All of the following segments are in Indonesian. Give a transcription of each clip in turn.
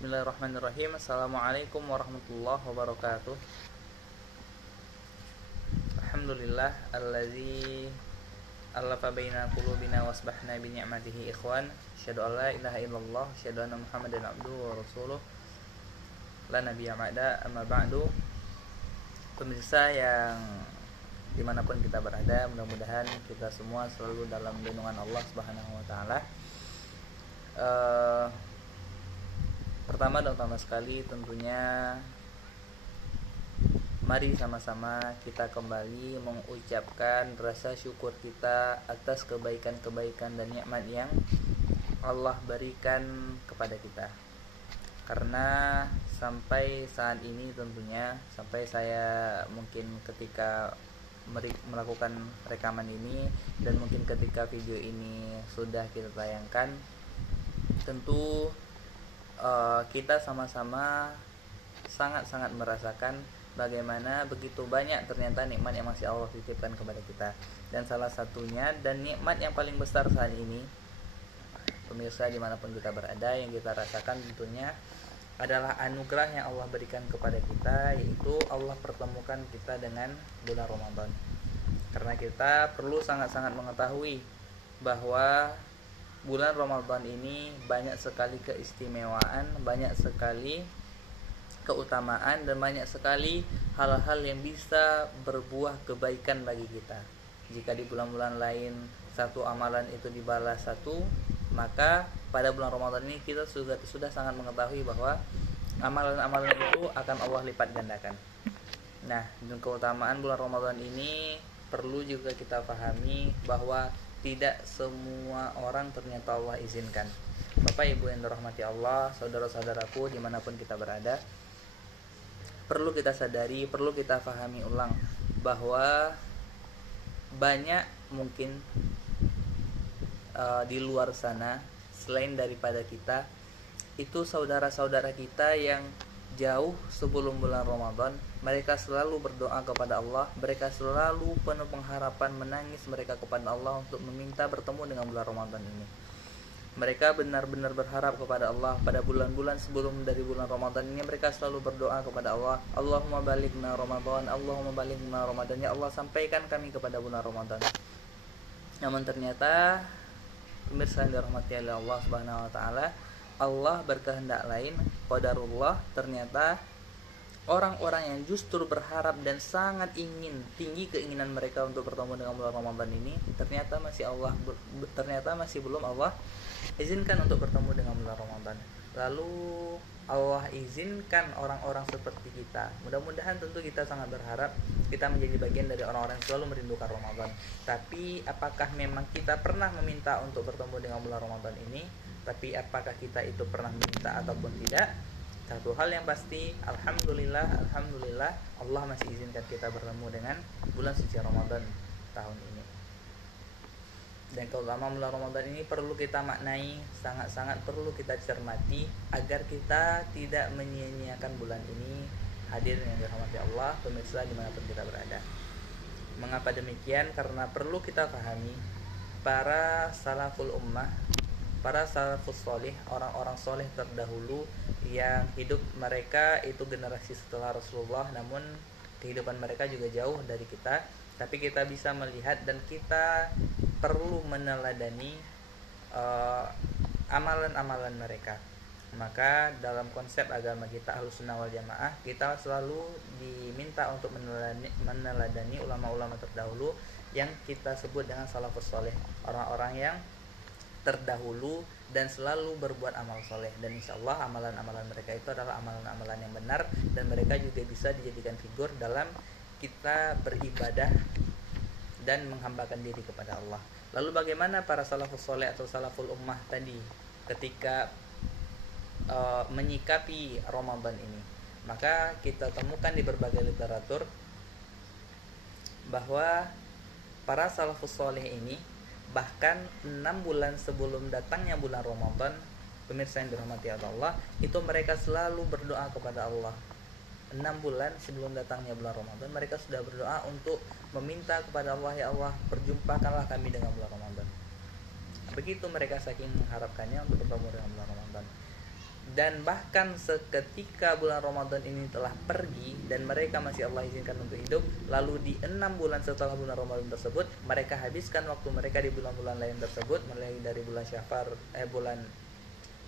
Bismillahirrahmanirrahim. Assalamualaikum warahmatullahi wabarakatuh. Alhamdulillah allazi allafa baina qulubina wasbahna bi ni'matihi ikhwan. Asyhadu an la ilaha illallah, asyhadu anna Muhammadan abduhu wa rasuluh. La nabiyya ba'da, amma ba'du. Pemirsa yang dimanapun kita berada, mudah-mudahan kita semua selalu dalam lindungan Allah Subhanahu wa taala. Pertama dan utama sekali tentunya mari sama-sama kita kembali mengucapkan rasa syukur kita atas kebaikan-kebaikan dan nikmat yang Allah berikan kepada kita. Karena sampai saat ini tentunya, sampai saya mungkin ketika melakukan rekaman ini dan mungkin ketika video ini sudah kita tayangkan, tentu kita sama-sama sangat-sangat merasakan bagaimana begitu banyak ternyata nikmat yang masih Allah titipkan kepada kita. Dan salah satunya dan nikmat yang paling besar saat ini, pemirsa dimanapun kita berada, yang kita rasakan tentunya adalah anugerah yang Allah berikan kepada kita, yaitu Allah pertemukan kita dengan bulan Ramadan. Karena kita perlu sangat-sangat mengetahui bahwa bulan Ramadan ini banyak sekali keistimewaan, banyak sekali keutamaan, dan banyak sekali hal-hal yang bisa berbuah kebaikan bagi kita. Jika di bulan-bulan lain satu amalan itu dibalas satu, maka pada bulan Ramadan ini kita sudah sangat mengetahui bahwa amalan-amalan itu akan Allah lipat gandakan. Nah, dan keutamaan bulan Ramadan ini perlu juga kita pahami bahwa tidak semua orang ternyata Allah izinkan. Bapak Ibu yang dirahmati Allah, saudara-saudaraku dimanapun kita berada, perlu kita sadari, perlu kita pahami ulang bahwa banyak mungkin di luar sana selain daripada kita itu saudara-saudara kita yang jauh sebelum bulan Ramadan, mereka selalu berdoa kepada Allah, mereka selalu penuh pengharapan, menangis mereka kepada Allah untuk meminta bertemu dengan bulan Ramadan ini. Mereka benar-benar berharap kepada Allah pada bulan-bulan sebelum dari bulan Ramadan ini. Mereka selalu berdoa kepada Allah, Allahumma balighna Ramadan, Allahumma balighna Ramadan, ya Allah sampaikan kami kepada bulan Ramadan. Namun ternyata pemirsa yang dirahmati oleh Allah Subhanahu wa taala, Allah berkehendak lain, qadarullah. Ternyata orang-orang yang justru berharap dan sangat ingin, tinggi keinginan mereka untuk bertemu dengan bulan Ramadan ini, ternyata masih belum Allah izinkan untuk bertemu dengan bulan Ramadan. Lalu Allah izinkan orang-orang seperti kita. Mudah-mudahan tentu kita sangat berharap kita menjadi bagian dari orang-orang yang selalu merindukan Ramadan. Tapi apakah memang kita pernah meminta untuk bertemu dengan bulan Ramadan ini? Tapi apakah kita itu pernah minta ataupun tidak? Satu hal yang pasti, alhamdulillah Allah masih izinkan kita bertemu dengan bulan suci Ramadan tahun ini. Dan keutamaan bulan Ramadan ini perlu kita maknai, sangat-sangat perlu kita cermati agar kita tidak menyia-nyiakan bulan ini. Hadirin yang dirahmati Allah, pemirsa dimanapun kita berada. Mengapa demikian? Karena perlu kita pahami para salaful ummah, para salafus solih, orang-orang soleh terdahulu yang hidup mereka itu generasi setelah Rasulullah, namun kehidupan mereka juga jauh dari kita. Tapi kita bisa melihat dan kita perlu meneladani amalan-amalan mereka. Maka dalam konsep agama kita Ahlussunnah wal Jamaah, kita selalu diminta untuk meneladani ulama-ulama terdahulu yang kita sebut dengan salafus soleh, orang-orang yang terdahulu dan selalu berbuat amal soleh. Dan insya Allah amalan-amalan mereka itu adalah amalan-amalan yang benar, dan mereka juga bisa dijadikan figur dalam kita beribadah dan menghambakan diri kepada Allah. Lalu bagaimana para salafus soleh atau salaful ummah tadi ketika menyikapi Ramadan ini? Maka kita temukan di berbagai literatur bahwa para salafus soleh ini bahkan 6 bulan sebelum datangnya bulan Ramadan, pemirsa yang dirahmati Allah, itu mereka selalu berdoa kepada Allah. 6 bulan sebelum datangnya bulan Ramadan, mereka sudah berdoa untuk meminta kepada Allah, ya Allah, perjumpakanlah kami dengan bulan Ramadan. Begitu mereka saking mengharapkannya untuk bertemu dengan bulan Ramadan. Dan bahkan seketika bulan Ramadan ini telah pergi dan mereka masih Allah izinkan untuk hidup, lalu di 6 bulan setelah bulan Ramadan tersebut mereka habiskan waktu mereka di bulan-bulan lain tersebut, mulai dari bulan bulan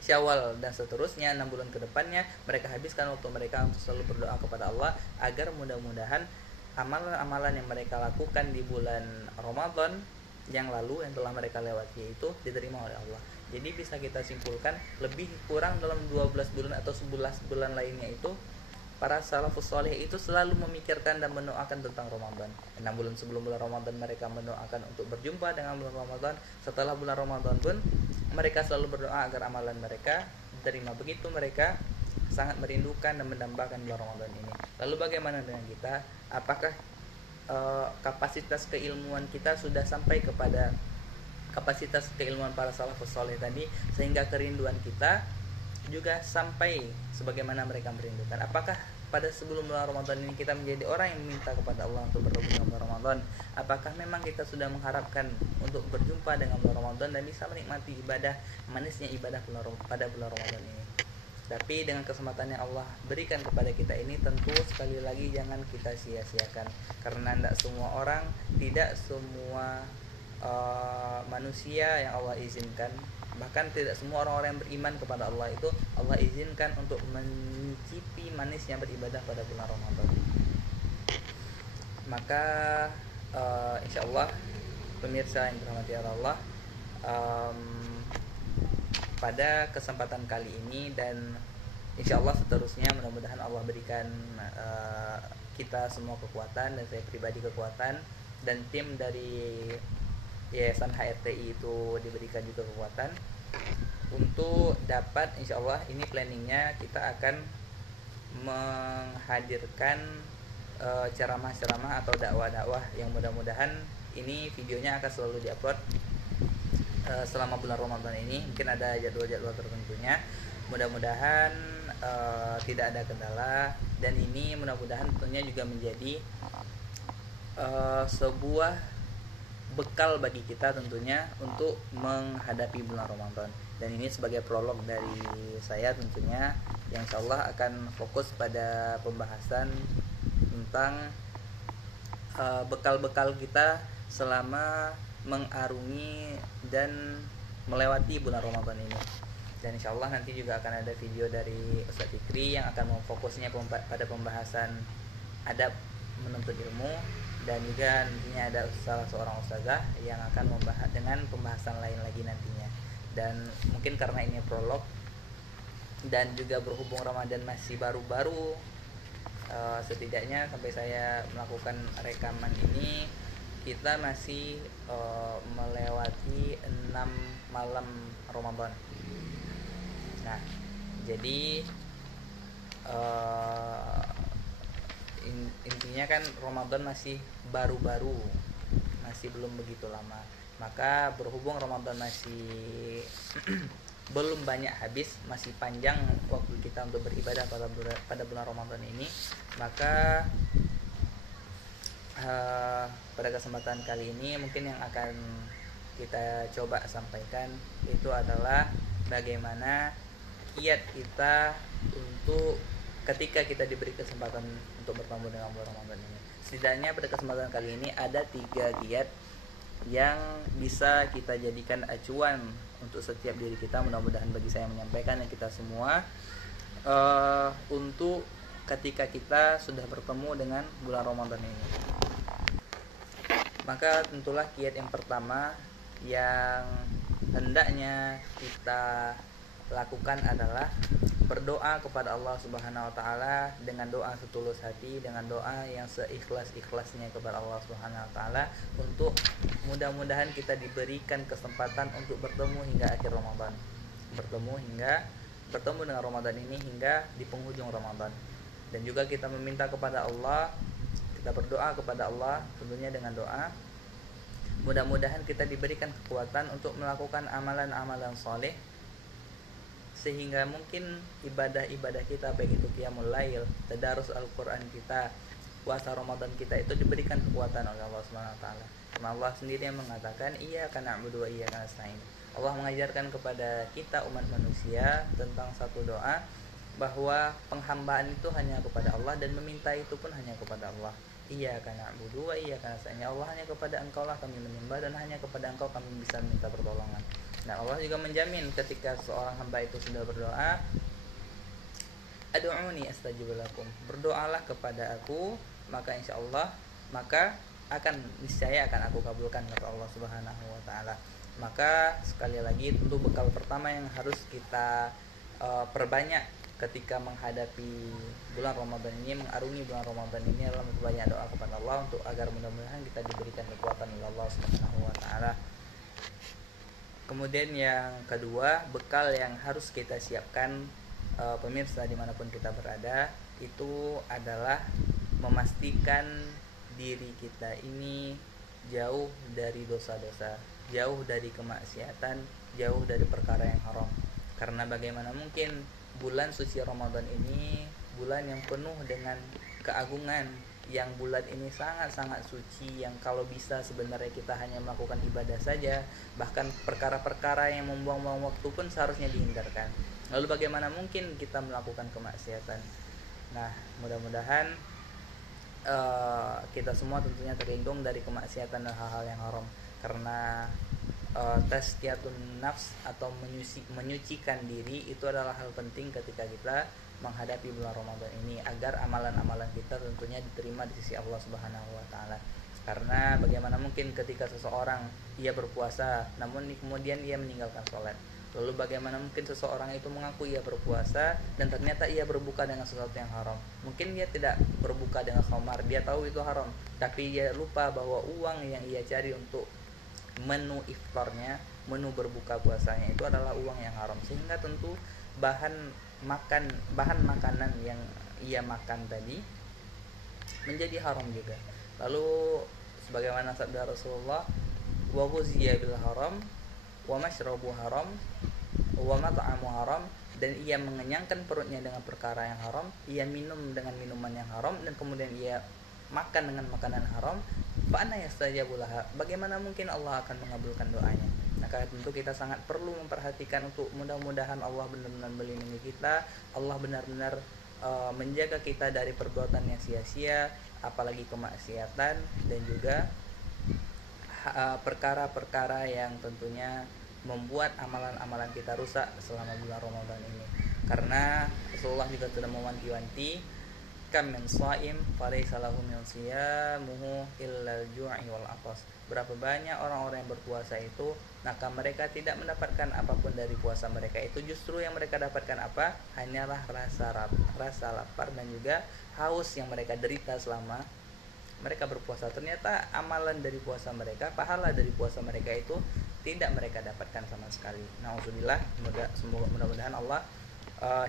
Syawal dan seterusnya, 6 bulan ke depannya mereka habiskan waktu mereka untuk selalu berdoa kepada Allah agar mudah-mudahan amalan-amalan yang mereka lakukan di bulan Ramadan yang lalu yang telah mereka lewati itu diterima oleh Allah. Jadi bisa kita simpulkan lebih kurang dalam 12 bulan atau 11 bulan lainnya itu para salafus soleh itu selalu memikirkan dan mendoakan tentang Ramadan. 6 bulan sebelum bulan Ramadan mereka mendoakan untuk berjumpa dengan bulan Ramadan. Setelah bulan Ramadan pun mereka selalu berdoa agar amalan mereka diterima. Begitu mereka sangat merindukan dan mendambakan bulan Ramadan ini. Lalu bagaimana dengan kita? Apakah kapasitas keilmuan kita sudah sampai kepada kapasitas keilmuan para salafus soleh tadi, sehingga kerinduan kita juga sampai sebagaimana mereka merindukan? Apakah pada sebelum bulan Ramadan ini kita menjadi orang yang meminta kepada Allah untuk bertemu dengan bulan Ramadan? Apakah memang kita sudah mengharapkan untuk berjumpa dengan bulan Ramadan dan bisa menikmati ibadah, manisnya ibadah pada bulan Ramadan ini? Tapi dengan kesempatan yang Allah berikan kepada kita ini, tentu sekali lagi jangan kita sia-siakan, karena tidak semua manusia yang Allah izinkan, bahkan tidak semua orang-orang yang beriman kepada Allah itu Allah izinkan untuk mencicipi manisnya beribadah pada bulan Ramadan. Maka insya Allah pemirsa yang dirahmati Allah, pada kesempatan kali ini dan insya Allah seterusnya, mudah-mudahan Allah berikan kita semua kekuatan, dan saya pribadi kekuatan, dan tim dari Yayasan HRTI itu diberikan juga kekuatan untuk dapat, insya Allah ini planningnya, kita akan menghadirkan ceramah-ceramah atau dakwah-dakwah yang mudah-mudahan ini videonya akan selalu diupload selama bulan Ramadan ini. Mungkin ada jadwal-jadwal tertentunya, mudah-mudahan tidak ada kendala, dan ini mudah-mudahan tentunya juga menjadi sebuah bekal bagi kita tentunya untuk menghadapi bulan Ramadan. Dan ini sebagai prolog dari saya tentunya, yang insya Allah akan fokus pada pembahasan tentang bekal-bekal kita selama mengarungi dan melewati bulan Ramadan ini. Dan insya Allah nanti juga akan ada video dari Ustadz Fikri yang akan memfokusnya pada pembahasan adab menuntut ilmu, dan juga nantinya ada salah seorang ustazah yang akan membahas dengan pembahasan lain lagi nantinya. Dan mungkin karena ini prolog dan juga berhubung Ramadan masih baru-baru, setidaknya sampai saya melakukan rekaman ini kita masih melewati 6 malam Ramadan. Nah, jadi intinya kan Ramadan masih baru-baru, masih belum begitu lama. Maka berhubung Ramadan masih belum banyak habis, masih panjang waktu kita untuk beribadah pada bulan Ramadan ini, maka pada kesempatan kali ini mungkin yang akan kita coba sampaikan itu adalah bagaimana kiat kita untuk ketika kita diberi kesempatan untuk bertemu dengan bulan Ramadan ini. Setidaknya pada kesempatan kali ini ada 3 kiat yang bisa kita jadikan acuan untuk setiap diri kita, mudah-mudahan bagi saya menyampaikan yang kita semua, untuk ketika kita sudah bertemu dengan bulan Ramadan ini. Maka tentulah kiat yang pertama yang hendaknya kita lakukan adalah berdoa kepada Allah Subhanahu wa taala dengan doa setulus hati, dengan doa yang seikhlas-ikhlasnya kepada Allah Subhanahu wa taala, untuk mudah-mudahan kita diberikan kesempatan untuk bertemu hingga akhir Ramadan. Bertemu dengan Ramadan ini hingga di penghujung Ramadan. Dan juga kita meminta kepada Allah, kita berdoa kepada Allah tentunya dengan doa mudah-mudahan kita diberikan kekuatan untuk melakukan amalan-amalan soleh, sehingga mungkin ibadah-ibadah kita, baik itu qiyamul lail, tadarus Al-Quran kita, puasa Ramadan kita, itu diberikan kekuatan oleh Allah Subhanahu wa taala. Karena Allah sendiri yang mengatakan iyyaka na'budu wa iyyaka nasta'in. Allah mengajarkan kepada kita umat manusia tentang satu doa, bahwa penghambaan itu hanya kepada Allah dan meminta itu pun hanya kepada Allah. Iyyaka na'budu wa iyyaka nasta'in. Allah, hanya kepada Engkau lah kami menyembah dan hanya kepada Engkau kami bisa minta pertolongan. Nah, Allah juga menjamin ketika seorang hamba itu sudah berdoa, ad'uni astajib lakum, berdoalah kepada aku maka insyaallah maka akan niscaya akan aku kabulkan, kata Allah Subhanahu wa taala. Maka sekali lagi, tentu bekal pertama yang harus kita perbanyak ketika menghadapi bulan Ramadan ini, mengarungi bulan Ramadan ini, adalah memperbanyak doa kepada Allah untuk agar mudah-mudahan kita diberikan kekuatan oleh Allah Subhanahu wa taala. Kemudian yang kedua, bekal yang harus kita siapkan pemirsa dimanapun kita berada, itu adalah memastikan diri kita ini jauh dari dosa-dosa, jauh dari kemaksiatan, jauh dari perkara yang haram. Karena bagaimana mungkin bulan suci Ramadan ini bulan yang penuh dengan keagungan, yang bulan ini sangat-sangat suci, yang kalau bisa sebenarnya kita hanya melakukan ibadah saja, bahkan perkara-perkara yang membuang-buang waktu pun seharusnya dihindarkan. Lalu bagaimana mungkin kita melakukan kemaksiatan? Nah, mudah-mudahan kita semua tentunya terlindung dari kemaksiatan dan hal-hal yang haram. Karena tazkiyatun nafs atau menyucikan diri itu adalah hal penting ketika kita menghadapi bulan Ramadan ini, agar amalan-amalan kita tentunya diterima di sisi Allah Subhanahu wa taala. Karena bagaimana mungkin ketika seseorang ia berpuasa namun kemudian ia meninggalkan sholat. Lalu bagaimana mungkin seseorang itu mengaku ia berpuasa dan ternyata ia berbuka dengan sesuatu yang haram. Mungkin dia tidak berbuka dengan khamar, dia tahu itu haram, tapi dia lupa bahwa uang yang ia cari untuk menu iftarnya, menu berbuka puasanya itu adalah uang yang haram, sehingga tentu bahan makanan yang ia makan tadi menjadi haram juga. Lalu sebagaimana sabda Rasulullah, wa ghuziya bil haram wa mashrabu haram wa mat'amu haram, dan ia mengenyangkan perutnya dengan perkara yang haram, ia minum dengan minuman yang haram, dan kemudian ia makan dengan makanan haram. Fa'anna yastajabu laha, bagaimana mungkin Allah akan mengabulkan doanya? Maka tentu kita sangat perlu memperhatikan untuk mudah-mudahan Allah benar-benar melindungi kita, Allah benar-benar menjaga kita dari perbuatan yang sia-sia, apalagi kemaksiatan, dan juga perkara-perkara yang tentunya membuat amalan-amalan kita rusak selama bulan Ramadan ini. Karena Rasulullah juga sudah mewanti-wanti, kam min shaim falaysa lahu min siyamuhu illa al-ju'i wal 'atas. Berapa banyak orang-orang yang berpuasa itu, maka mereka tidak mendapatkan apapun dari puasa mereka itu, justru yang mereka dapatkan apa? Hanyalah rasa lapar dan juga haus yang mereka derita selama mereka berpuasa. Ternyata amalan dari puasa mereka, pahala dari puasa mereka itu tidak mereka dapatkan sama sekali. Nauzubillah, mudah-mudahan Allah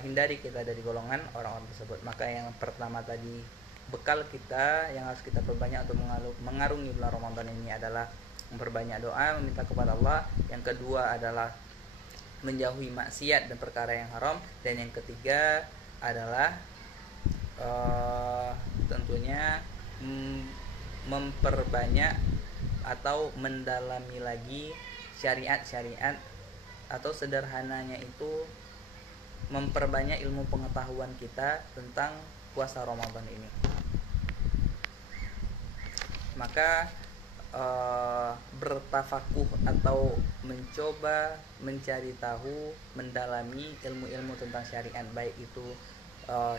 hindari kita dari golongan orang-orang tersebut. Maka yang pertama tadi, bekal kita yang harus kita perbanyak untuk mengarungi bulan Ramadan ini adalah memperbanyak doa, meminta kepada Allah. Yang kedua adalah menjauhi maksiat dan perkara yang haram. Dan yang ketiga adalah tentunya memperbanyak atau mendalami lagi syariat-syariat, atau sederhananya itu memperbanyak ilmu pengetahuan kita tentang puasa Ramadan ini. Maka bertafakuh atau mencoba mencari tahu, mendalami ilmu-ilmu tentang syariat, baik itu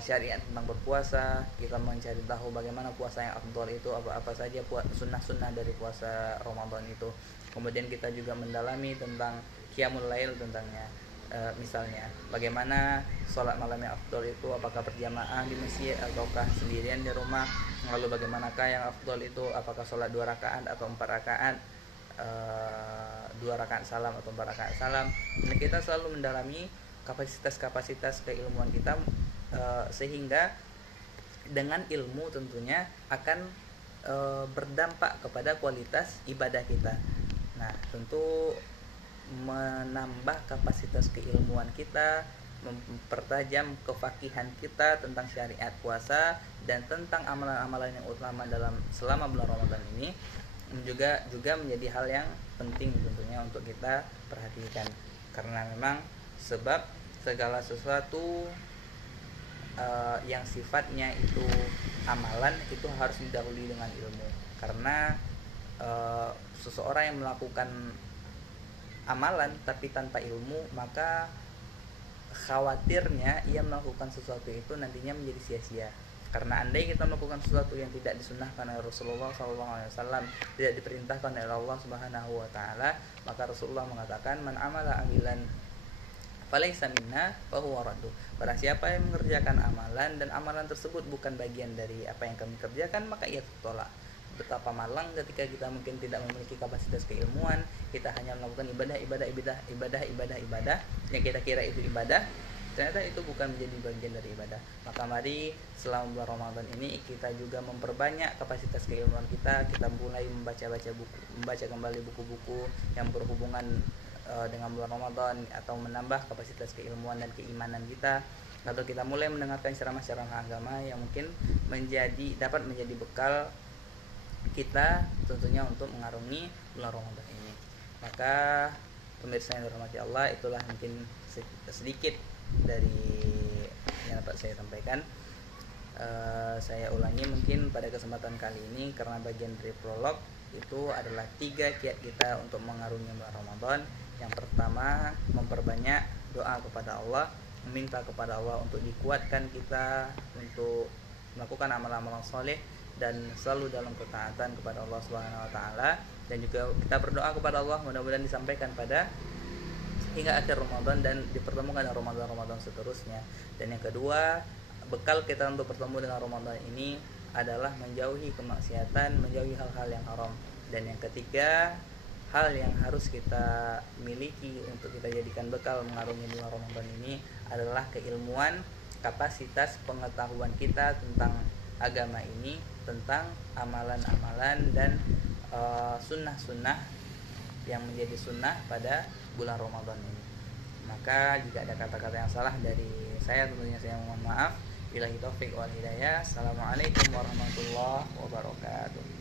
syariat tentang berpuasa, kita mencari tahu bagaimana puasa yang afdal itu, apa saja sunnah-sunnah dari puasa Ramadan itu. Kemudian kita juga mendalami tentang qiyamul lail, tentangnya misalnya bagaimana sholat malam yang afdal itu, apakah berjamaah di masjid ataukah sendirian di rumah. Lalu bagaimanakah yang afdal itu, apakah sholat 2 rakaat atau 4 rakaat, 2 rakaat salam atau 4 rakaat salam. Nah, kita selalu mendalami kapasitas keilmuan kita, sehingga dengan ilmu tentunya akan berdampak kepada kualitas ibadah kita. Nah, tentu menambah kapasitas keilmuan kita, mempertajam kefakihan kita tentang syariat puasa dan tentang amalan-amalan yang utama dalam selama bulan Ramadan ini. juga menjadi hal yang penting tentunya untuk kita perhatikan, karena memang sebab segala sesuatu yang sifatnya itu amalan itu harus didahului dengan ilmu, karena seseorang yang melakukan amalan tapi tanpa ilmu, maka khawatirnya ia melakukan sesuatu itu nantinya menjadi sia-sia. Karena andai kita melakukan sesuatu yang tidak disunnahkan oleh Rasulullah SAW, tidak diperintahkan oleh Allah Subhanahu Wa Taala, maka Rasulullah mengatakan, man amala amilan falaisa minna fahuwa raddu. Barang siapa yang mengerjakan amalan dan amalan tersebut bukan bagian dari apa yang kami kerjakan, maka ia tertolak. Betapa malang ketika kita mungkin tidak memiliki kapasitas keilmuan, kita hanya melakukan ibadah yang kita kira itu ibadah, ternyata itu bukan menjadi bagian dari ibadah. Maka mari selama bulan Ramadan ini kita juga memperbanyak kapasitas keilmuan kita mulai membaca kembali buku-buku yang berhubungan dengan bulan Ramadan, atau menambah kapasitas keilmuan dan keimanan kita, atau kita mulai mendengarkan ceramah-ceramah agama yang mungkin dapat menjadi bekal kita tentunya untuk mengarungi bulan Ramadan ini. Maka pemirsa yang dirahmati Allah, itulah mungkin sedikit dari yang dapat saya sampaikan. Saya ulangi mungkin pada kesempatan kali ini, karena bagian dari prolog itu adalah 3 kiat kita untuk mengarungi bulan Ramadan. Yang pertama, memperbanyak doa kepada Allah, meminta kepada Allah untuk dikuatkan kita untuk melakukan amalan-amalan soleh dan selalu dalam ketaatan kepada Allah Subhanahu Wa Taala. Dan juga kita berdoa kepada Allah mudah-mudahan disampaikan pada hingga akhir Ramadan dan dipertemukan dengan Ramadan seterusnya. Dan yang kedua, bekal kita untuk bertemu dengan Ramadan ini adalah menjauhi kemaksiatan, menjauhi hal-hal yang haram. Dan yang ketiga, hal yang harus kita miliki untuk kita jadikan bekal mengarungi bulan Ramadan ini adalah keilmuan, kapasitas pengetahuan kita tentang agama ini, tentang amalan-amalan dan sunnah-sunnah yang menjadi sunnah pada bulan Ramadan ini. Maka jika ada kata-kata yang salah dari saya, tentunya saya mohon maaf. Billahi taufik wal hidayah. Assalamualaikum warahmatullahi wabarakatuh.